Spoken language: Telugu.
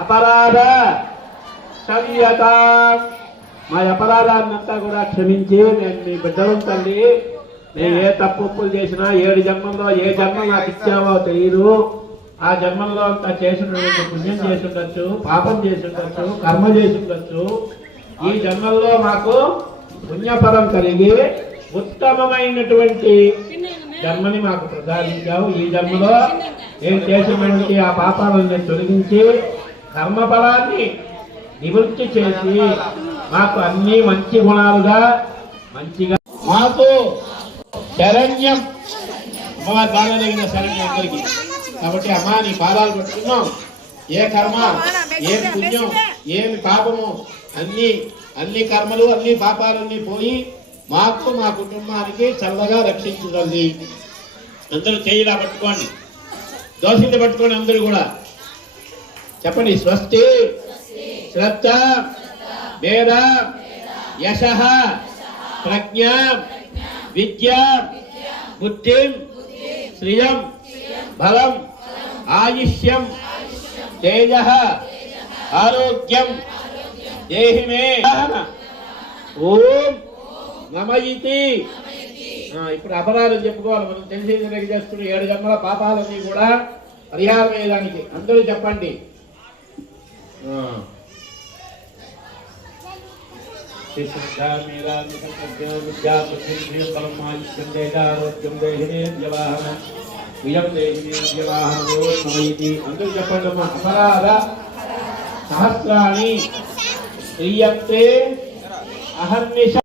అపరాధ సంయత మా అపరాధాన్నంతా కూడా క్షమించి నేను మీ బిడ్డలు తల్లి, నేను ఏ తప్పులు చేసినా 7 జన్మల్లో ఏ జన్మ నాకు ఇచ్చావో తెలియదు. ఆ జన్మల్లో అంతా చేసినటువంటి పుణ్యం చేసి ఉండొచ్చు, పాపం చేసి ఉండొచ్చు, కర్మ చేసి ఉండొచ్చు. ఈ జన్మల్లో మాకు పుణ్యఫలం కలిగి ఉత్తమమైనటువంటి జన్మని మాకు ప్రసాదించావు. ఈ జన్మలో నేను చేసినటువంటి ఆ పాపాలను తొలగించి కర్మఫలాన్ని నివృత్తి చేసి మాకు అన్ని మంచి గుణాలుగా మంచిగా మాకు శరణ్యం అమ్మవారి పాదాలగిన శరణ్యం అందరికీ. కాబట్టి అమ్మా నీ పాదాలు పట్టుకున్నాం. ఏ కర్మ, ఏమి పుణ్యం, ఏమి పాపము, అన్ని కర్మలు అన్ని పాపాలన్నీ పోయి మాకు మా కుటుంబానికి చల్లగా రక్షించగలది. అందరూ చేయిలా పట్టుకోండి, దోషిని పట్టుకోండి. అందరూ కూడా చెప్పండి. స్వస్తి శ్రద్ధ వేద యశ ప్రజ్ఞ విద్య బుద్ధిం శ్రియం బలం ఆయుష్యం తేజ ఆరోగ్యం దేహి మే. ఓం నమయితి. ఇప్పుడు అపరాధం చెప్పుకోవాలి. మనం తెలిసి చేస్తున్న 7 జన్మల పాపాలన్నీ కూడా పరిహారం అయ్యేదానికి అందరూ చెప్పండి. అందరూ చెప్పండి అమ్మా. అపరాధ సహస్రాణి క్రియతే అహర్నిశ